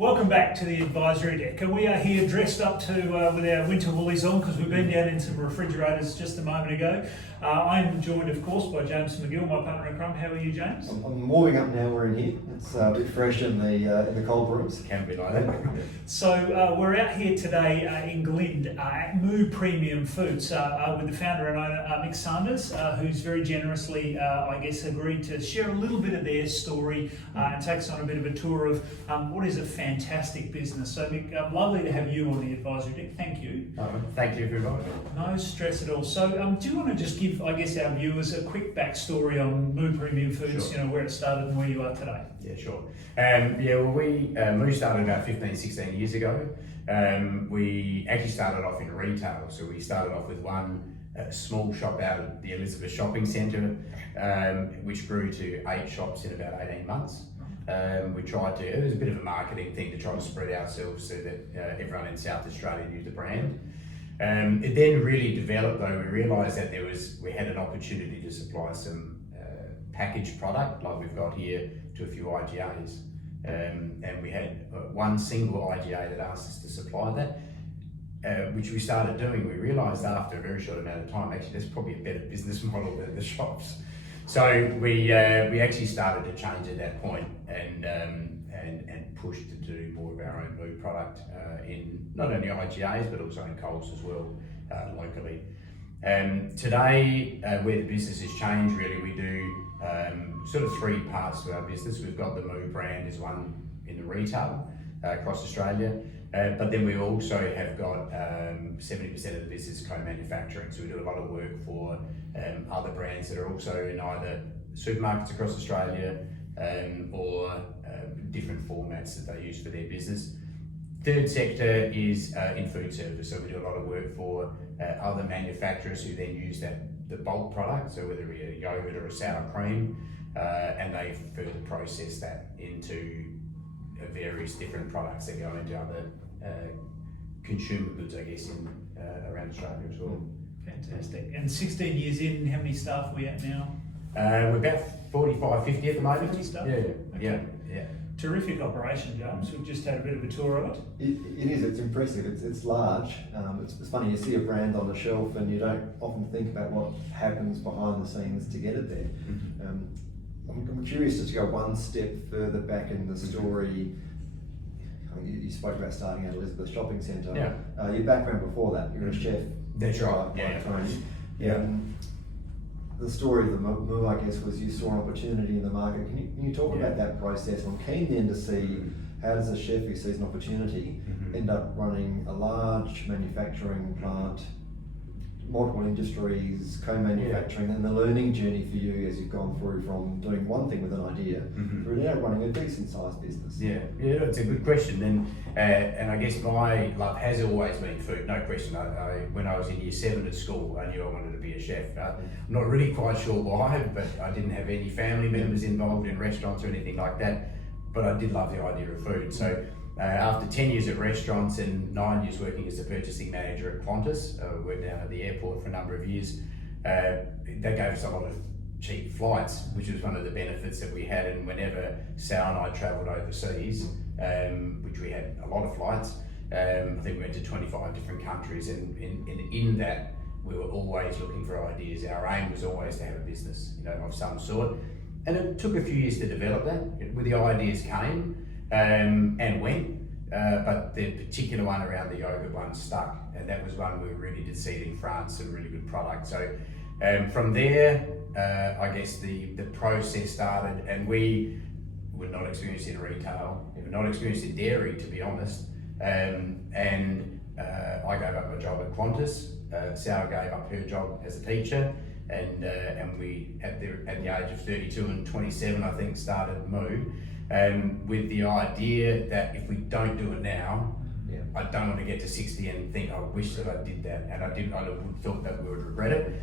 Welcome back to the advisory deck. We are here dressed up to with our winter woolies on because we've been down in some refrigerators just a moment ago. I'm joined, of course, by James McGill, my partner in crime. How are you, James? I'm warming up now. We're in here. It's a bit fresh in the cold rooms. Can be like that. So we're out here today in Glynde at Moo Premium Foods with the founder and owner Mick Sanders, who's very generously, agreed to share a little bit of their story and take us on a bit of a tour of what is a fantastic business. So Mick, lovely to have you on the advisory deck. Thank you. Thank you very much. No stress at all. So do you want to just give, our viewers a quick backstory on Moo Premium Foods, Sure. where it started and where you are today? Yeah, sure. Moo started about 15, 16 years ago. We actually started off in retail. So we started off with one small shop out at the Elizabeth Shopping Centre, which grew to 8 shops in about 18 months. It was a bit of a marketing thing to try to spread ourselves so that everyone in South Australia knew the brand. It then really developed though. We realised that we had an opportunity to supply some packaged product like we've got here to a few IGAs. And we had one single IGA that asked us to supply that, which we started doing. We realised after a very short amount of time, actually that's probably a better business model than the shops. So we actually started to change at that point and pushed to do more of our own Moo product in not only IGAs but also in Coles as well locally. Today, where the business has changed, really, we do sort of 3 parts to our business. We've got the Moo brand is one in the retail across Australia, but then we also have got 70% of the business co-manufacturing. So we do a lot of work for other brands that are also in either supermarkets across Australia or different formats that they use for their business. Third sector is in food service. So we do a lot of work for other manufacturers who then use the bulk product, so whether it be a yogurt or a sour cream, and they further process that into various different products that go into other consumer goods, I guess, in around Australia as well. Fantastic. And 16 years in, how many staff are we at now? We're about 45, 50 at the moment. 50 staff? Yeah, Okay. yeah. Terrific operation, James. We've just had a bit of a tour of it. It is. It's impressive. It's large. It's funny. You see a brand on the shelf, and you don't often think about what happens behind the scenes to get it there. I'm curious just to go one step further back in the story. You spoke about starting at Elizabeth Shopping Centre. Yeah. Your background before that, you're a chef. That's right. Yeah. The story of the Moo, I guess, was you saw an opportunity in the market. Can you talk about that process? I'm keen then to see how does a chef who sees an opportunity end up running a large manufacturing plant, multiple industries, co-manufacturing, and the learning journey for you as you've gone through from doing one thing with an idea through now running a decent sized business. Yeah, it's a good question. And I guess my love has always been food, no question. When I was in year 7 at school, I knew I wanted to be a chef. I'm not really quite sure why, but I didn't have any family members involved in restaurants or anything like that. But I did love the idea of food. So after 10 years at restaurants and 9 years working as a purchasing manager at Qantas, worked down at the airport for a number of years, they gave us a lot of cheap flights, which was one of the benefits that we had. And whenever Sal and I travelled overseas, which we had a lot of flights, I think we went to 25 different countries, and in that we were always looking for ideas. Our aim was always to have a business, of some sort. And it took a few years to develop that. Where the ideas came and went, but the particular one around the yogurt one stuck, and that was one we really did see it in France, a really good product. So from there, I guess the process started, and we were not experienced in retail, we were not experienced in dairy, to be honest. I gave up my job at Qantas. Sal gave up her job as a teacher, and we at the age of 32 and 27, I think, started Moo, with the idea that if we don't do it now, I don't want to get to 60 and think, I wish that I did that, and I would thought that we would regret it.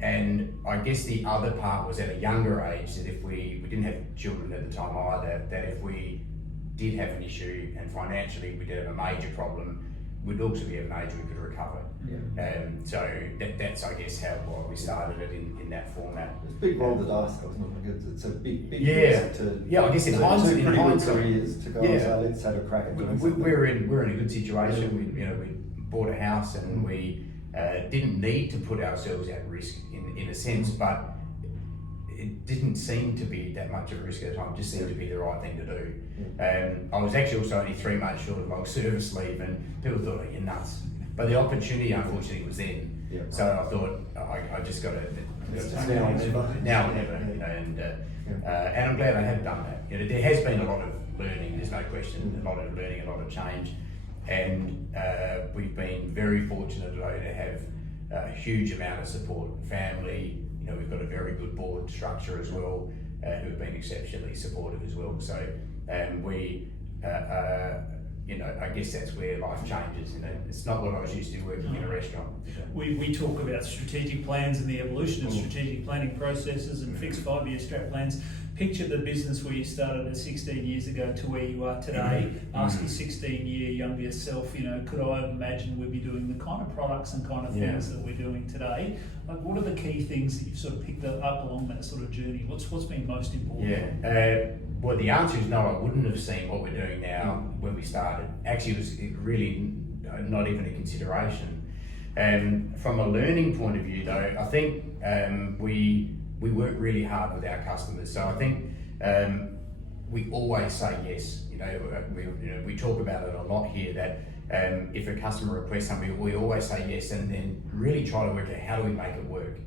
And I guess the other part was at a younger age that if we didn't have children at the time either, that if we did have an issue and financially we did have a major problem, we'd also be of an age we could recover. Yeah. So that's I guess why we started it in that format. It's a big roll of the dice, though, isn't it? Like it's a big Yeah. risk to. Yeah, I guess in to hindsight, two pretty good hindsight, careers to go and say, let's have a crack at doing something. we're in a good situation. We bought a house and we didn't need to put ourselves at risk in a sense, but it didn't seem to be that much of a risk at the time. It just seemed to be the right thing to do. I was actually also only 3 months short of my service leave, and people thought, "Oh, you're nuts." But the opportunity, unfortunately, was then. Yeah. So I thought, I just got to. It's now or never. Now or never, and I'm glad I have done that. There has been a lot of learning. There's no question. A lot of learning, a lot of change, and we've been very fortunate today to have a huge amount of support, family. We've got a very good board structure as well, who've been exceptionally supportive as well. So we, I guess that's where life changes. It's not what I was used to working in a restaurant. We talk about strategic plans and the evolution of strategic planning processes and fixed 5-year strat plans. Picture the business where you started at 16 years ago to where you are today. Ask your 16-year younger self, could I imagine we'd be doing the kind of products and kind of things that we're doing today? Like, what are the key things that you've sort of picked up along that sort of journey? What's been most important? Well, the answer is no. I wouldn't have seen what we're doing now when we started. Actually, it was really not even a consideration. From a learning point of view, though, I think we work really hard with our customers. So I think we always say yes. We talk about it a lot here that if a customer requests something, we always say yes, and then really try to work out how do we make it work.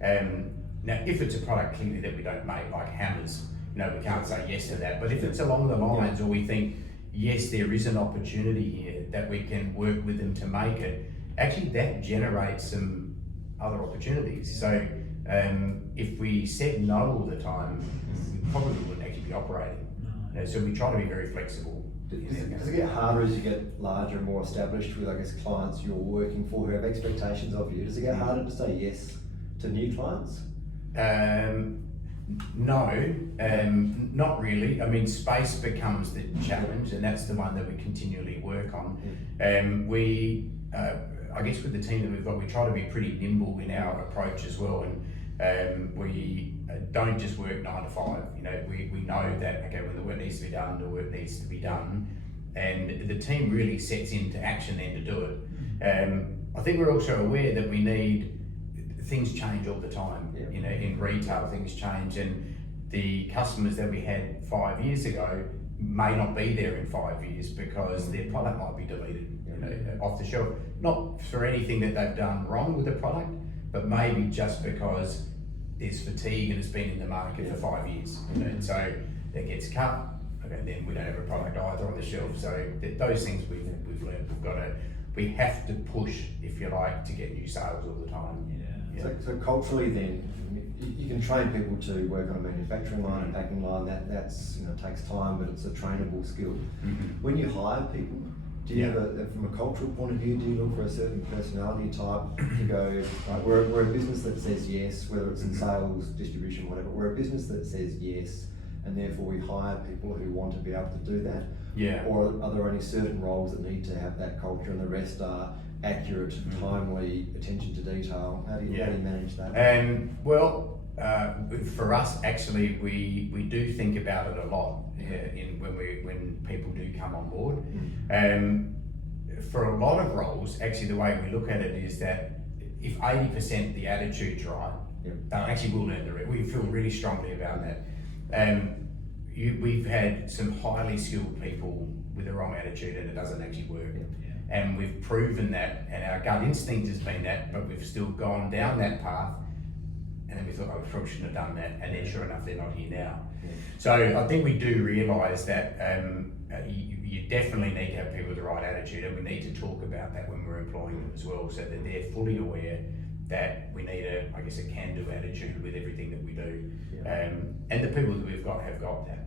Now, if it's a product clearly that we don't make, like hammers, we can't say yes to that. But if it's along the lines, or we think yes, there is an opportunity here that we can work with them to make it, actually that generates some other opportunities. So if we said no all the time, we probably wouldn't actually be operating. So we try to be very flexible. Does it get harder as you get larger and more established with, I guess, clients you're working for who have expectations of you? Does it get harder to say yes to new clients? No, not really. I mean, space becomes the challenge, and that's the one that we continually work on. I guess with the team that we've got, we try to be pretty nimble in our approach as well, and we don't just work 9 to 5. We know that when the work needs to be done, the work needs to be done, and the team really sets into action then to do it. I think we're also aware that things change all the time. In retail, things change, and the customers that we had 5 years ago may not be there in 5 years because their product might be deleted off the shelf. Not for anything that they've done wrong with the product, but maybe just because there's fatigue and it's been in the market for 5 years. And so that gets cut. Then we don't have a product either on the shelf. So those things we've learned. We have to push, if you like, to get new sales all the time. So culturally, then you can train people to work on a manufacturing line, a packing line. That's takes time, but it's a trainable skill. When you hire people, do you have from a cultural point of view, do you look for a certain personality type to go, right, we're a business that says yes, whether it's in sales, distribution, whatever, we're a business that says yes, and therefore we hire people who want to be able to do that? Or are there only certain roles that need to have that culture and the rest are accurate, timely, attention to detail? How do you manage that? For us, actually, we do think about it a lot when people do come on board. For a lot of roles, actually, the way we look at it is that if 80% the attitude's right, they actually will learn the rest. We feel really strongly about that. We've had some highly skilled people with the wrong attitude, and it doesn't actually work. And we've proven that, and our gut instinct has been that, but we've still gone down that path, and then we thought, we probably shouldn't have done that, and then sure enough, they're not here now. So I think we do realise that you definitely need to have people with the right attitude, and we need to talk about that when we're employing them as well, so that they're fully aware that we need a can-do attitude with everything that we do. And the people that we've got have got that.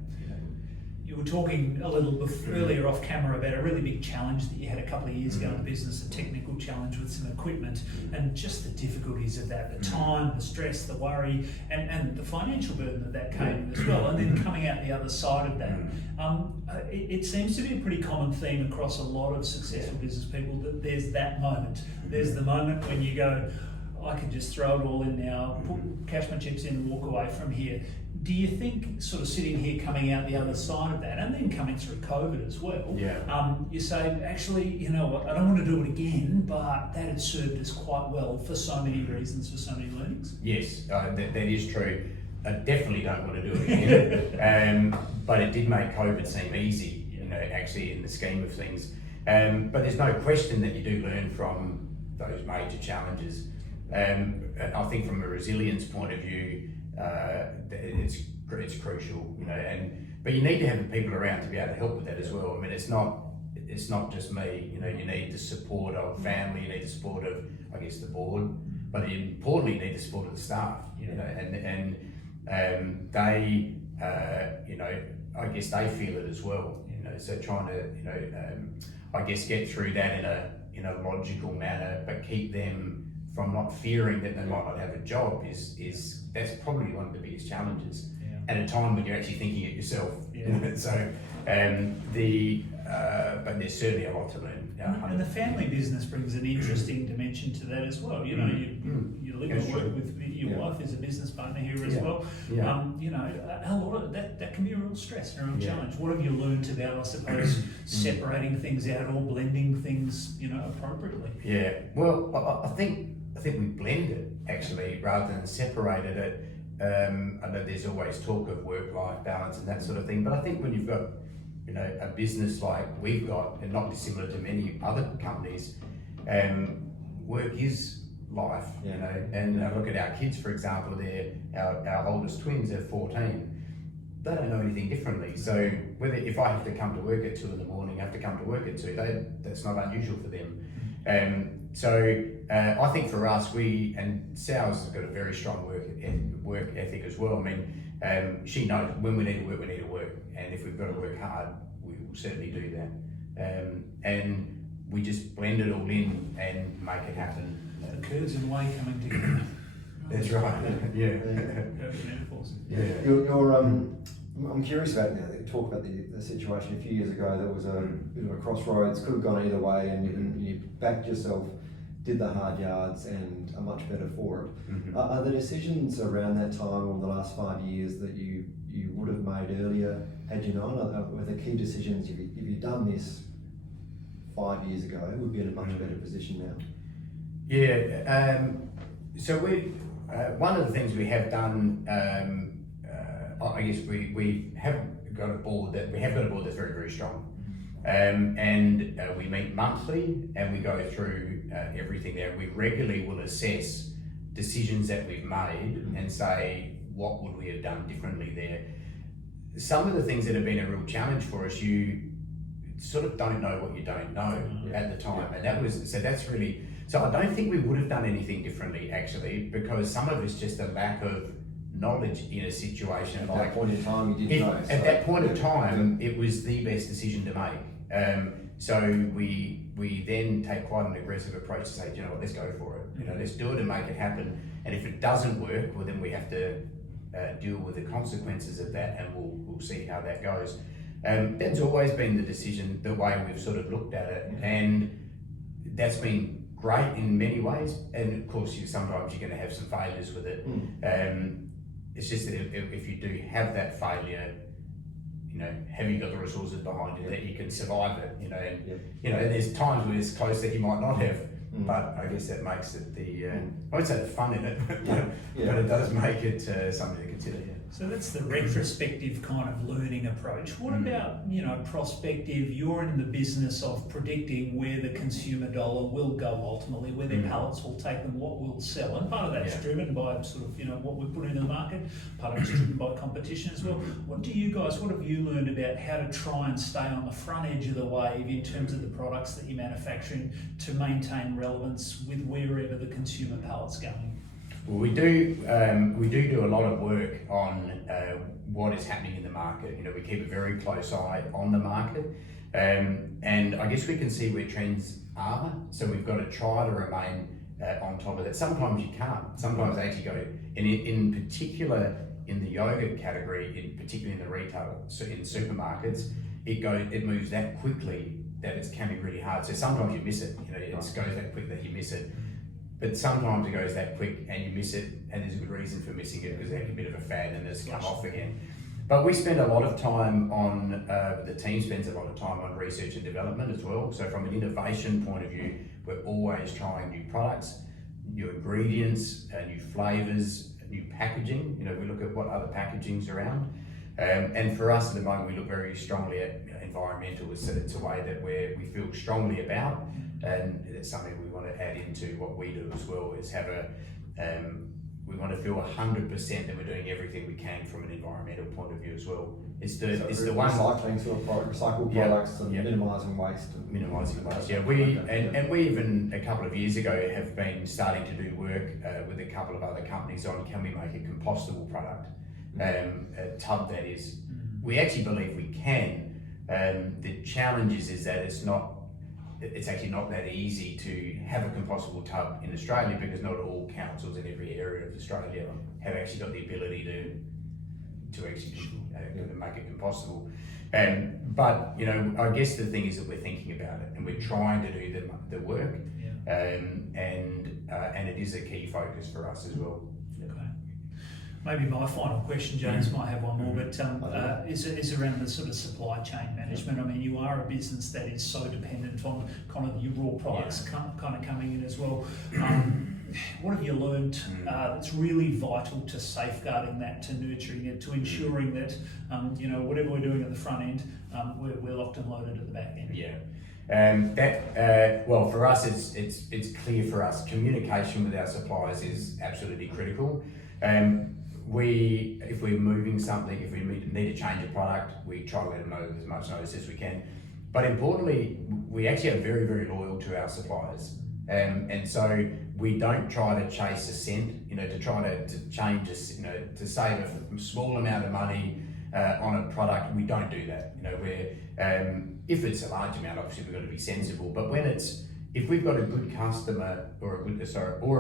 You were talking a little bit earlier off camera about a really big challenge that you had a couple of years ago in the business, a technical challenge with some equipment, and just the difficulties of that, the time, the stress, the worry, and the financial burden that came as well, and then coming out the other side of that. It seems to be a pretty common theme across a lot of successful business people that there's that moment. There's the moment when you go, I can just throw it all in now, cash my chips in and walk away from here. Do you think, sort of sitting here coming out the other side of that, and then coming through COVID as well, you say, actually, you know what, I don't want to do it again, but that had served us quite well for so many reasons, for so many learnings? Yes, that is true. I definitely don't want to do it again, but it did make COVID seem easy, you know, actually in the scheme of things. But there's no question that you do learn from those major challenges. I think from a resilience point of view, it's crucial, you know, but you need to have the people around to be able to help with that as well. I mean, it's not just me, you know, you need the support of family, you need the support of, I guess, the board, but importantly, you need the support of the staff, you know, and they, you know, I guess they feel it as well, you know, so trying to, you know, I guess get through that in a logical manner, but keep them from not fearing that they might not have a job is that's probably one of the biggest challenges at a time when you're actually thinking it yourself. You know? So but there's certainly a lot to learn. And the family business brings an interesting dimension to that as well. You know, you live and work with your wife as a business partner here as well. You know, a lot of that can be a real stress and a real challenge. What have you learned about, I suppose, separating things out or blending things, you know, appropriately? Yeah. Well, I think we blended actually rather than separated it. I know there's always talk of work-life balance and that sort of thing, but I think when you've got, you know, a business like we've got, and not dissimilar to many other companies, work is life, you know. And I look at our kids, for example, our oldest twins are 14. They don't know anything differently. So if I have to come to work at 2 in the morning, I have to come to work at 2. That's not unusual for them. So I think for us, and Sal's got a very strong work ethic as well. I mean, she knows when we need to work, and if we've got to work hard, we will certainly do that. And we just blend it all in and make it happen. The curves and way coming together. That's right. Perfect metaphors. I'm curious about now. Talk about the situation a few years ago. There was a bit of a crossroads. Could have gone either way, and you backed yourself, did the hard yards, and are much better for it. Are the decisions around that time or the last 5 years that you would have made earlier had you known? Were the key decisions? If you'd done this 5 years ago, we'd be in a much better position now. Yeah. So one of the things we have done. I guess we have got a board that's very, very strong. And we meet monthly and we go through everything there. We regularly will assess decisions that we've made and say, what would we have done differently there? Some of the things that have been a real challenge for us, you sort of don't know what you don't know at the time. And so I don't think we would have done anything differently actually, because some of it's just a lack of knowledge in a situation. At that point in time, you didn't know. At that point in time, it was the best decision to make. So we then take quite an aggressive approach to say, you know what, let's go for it. You know, let's do it and make it happen. And if it doesn't work, well, then we have to deal with the consequences of that, and we'll see how that goes. That's always been the decision, the way we've sort of looked at it, and that's been great in many ways. And of course, sometimes you're going to have some failures with it. It's just that if you do have that failure, you know, have you got the resources behind you that you can survive it? You know, and you know, there's times when it's close that you might not have, but I guess that makes it I won't say the fun in it, but it does make it something to consider. So that's the retrospective kind of learning approach. What about, you know, prospective? You're in the business of predicting where the consumer dollar will go ultimately, where their pallets will take them, what will sell. And part of that's driven by sort of, you know, what we put into the market. Part of it's driven by competition as well. What have you learned about how to try and stay on the front edge of the wave in terms of the products that you're manufacturing to maintain relevance with wherever the consumer pallet's going? Well, we do a lot of work on what is happening in the market. You know, we keep a very close eye on the market, and I guess we can see where trends are. So we've got to try to remain on top of that. Sometimes you can't. Sometimes they actually go, and in particular in the yogurt category, particularly in the retail, so in supermarkets, it moves that quickly that it can be really hard. So sometimes you miss it, it goes that quick that you miss it. But sometimes it goes that quick and you miss it, and there's a good reason for missing it because it's a bit of a fad and it's come off again. But we spend a lot of time on, the team spends a lot of time on research and development as well. So from an innovation point of view, we're always trying new products, new ingredients, new flavours, new packaging. We look at what other packaging's around. And for us at the moment, we look very strongly at environmental. It's a way that we feel strongly about, and it's something we want to add into what we do as well, is have we want to feel 100% that we're doing everything we can from an environmental point of view as well. It's the one recycling sort of recycled products and minimising waste. Minimising waste. Yeah, we even a couple of years ago have been starting to do work with a couple of other companies on can we make a compostable product, a tub that is. We actually believe we can. The challenge is that it's actually not that easy to have a compostable tub in Australia, because not all councils in every area of Australia have actually got the ability to actually make it compostable. But I guess the thing is that we're thinking about it and we're trying to do the work, and it is a key focus for us as well. Maybe my final question, James might have one more, but is around the sort of supply chain management. I mean, you are a business that is so dependent on kind of your raw products kind of coming in as well. What have you learned that's really vital to safeguarding that, to nurturing it, to ensuring that whatever we're doing at the front end, we're locked and loaded at the back end? Well, for us, it's clear for us. Communication with our suppliers is absolutely critical. If we're moving something, if we need to change a product, we try to let them know with as much notice as we can. But importantly, we actually are very, very loyal to our suppliers. And so we don't try to chase a cent, to try to change this, to save a small amount of money on a product. We don't do that. If it's a large amount, obviously we've got to be sensible. But if we've got a good customer or a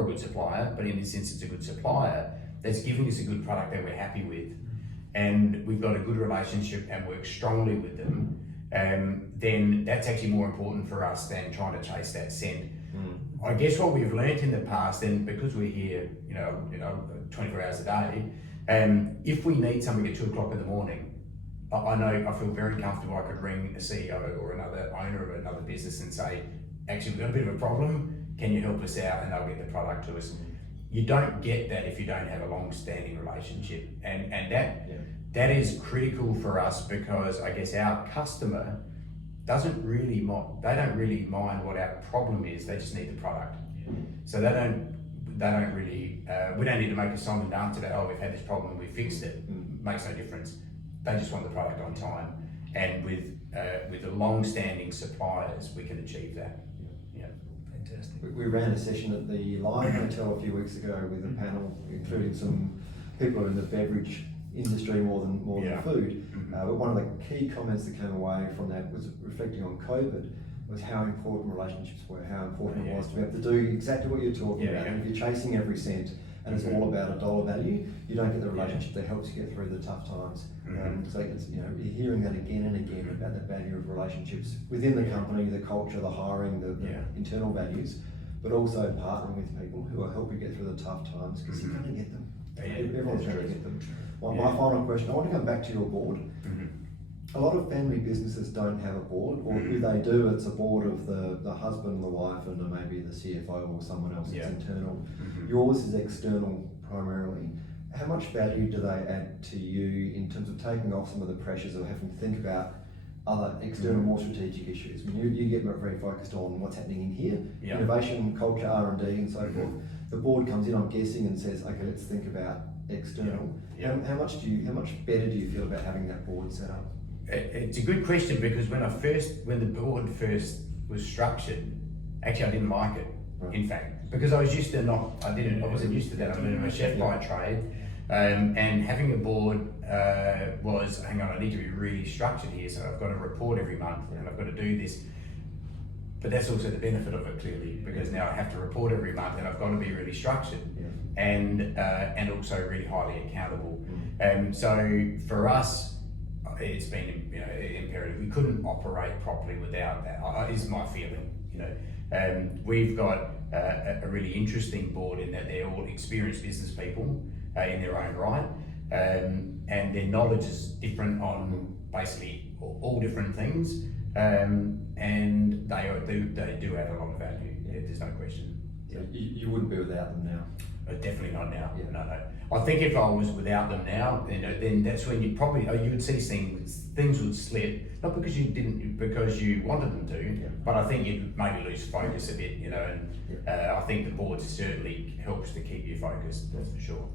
good supplier, but in this instance a good supplier that's giving us a good product that we're happy with, and we've got a good relationship and work strongly with them, then that's actually more important for us than trying to chase that cent. I guess what we've learnt in the past, and because we're here, 24 hours a day, if we need something at 2 o'clock in the morning, I feel very comfortable. I could ring a CEO or another owner of another business and say, actually, we've got a bit of a problem, can you help us out? And they'll get the product to us. You don't get that if you don't have a long-standing relationship, and that is critical for us, because I guess our customer doesn't really mind what our problem is. They just need the product. So they don't really. We don't need to make a song and dance about, we've had this problem, we fixed it. Makes no difference. They just want the product on time, and with the long-standing suppliers, we can achieve that. We ran a session at the Lion Hotel a few weeks ago with a panel, including some people in the beverage industry more than food. But one of the key comments that came away from that was reflecting on COVID, was how important relationships were, how important it was to be able to do exactly what you're talking about. And if you're chasing every cent and it's all about a dollar value, you don't get the relationship that helps you get through the tough times. So it's, you're hearing that again and again about the value of relationships within the company, the culture, the hiring, the internal values, but also partnering with people who will help you get through the tough times, because you're going to get them. Everyone's going to get them. My final question, I want to come back to your board. A lot of family businesses don't have a board, or if they do, it's a board of the husband and the wife and maybe the CFO or someone else that's internal. Yours is external primarily. How much value do they add to you in terms of taking off some of the pressures of having to think about other external, more strategic issues? I mean, you get very focused on what's happening in here, innovation, culture, R&D and so forth. The board comes in, I'm guessing, and says, okay, let's think about external. How much better do you feel about having that board set up? It's a good question, because when the board first was structured, actually I didn't like it. In fact, because I was used to I wasn't used to that. I'm a chef by trade, and having a board was, hang on, I need to be really structured here. So I've got to report every month, and I've got to do this. But that's also the benefit of it, clearly, because now I have to report every month, and I've got to be really structured, and also really highly accountable. So for us, it's been imperative. We couldn't operate properly without that. Is my feeling. We've got a really interesting board in that they're all experienced business people in their own right, and their knowledge is different on basically all different things, and they do add a lot of value. There's no question. So you wouldn't be without them now? Definitely not now. Yeah. No. I think if I was without them now, then that's when you would see things would slip, not because you didn't, because you wanted them to, but I think you'd maybe lose focus a bit, and I think the board certainly helps to keep you focused, that's for sure.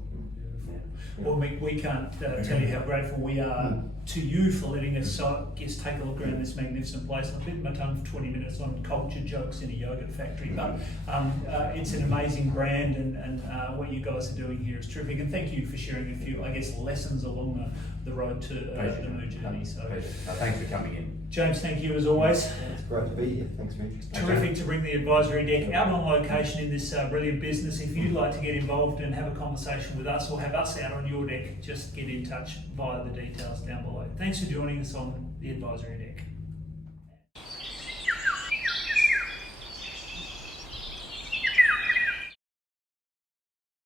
Well, Mick, we can't tell you how grateful we are to you for letting us, take a look around this magnificent place. I've bitten my tongue for 20 minutes on culture jokes in a yogurt factory, but it's an amazing brand, and what you guys are doing here is terrific. And thank you for sharing a few, lessons along the road to the Moo journey. So, thanks for coming in. James, thank you as always. It's great to be here. Thanks, Mick. Terrific to bring the advisory deck out on location in this brilliant business. If you'd like to get involved and have a conversation with us or have us out on your deck, just get in touch via the details down below. Thanks for joining us on the advisory deck.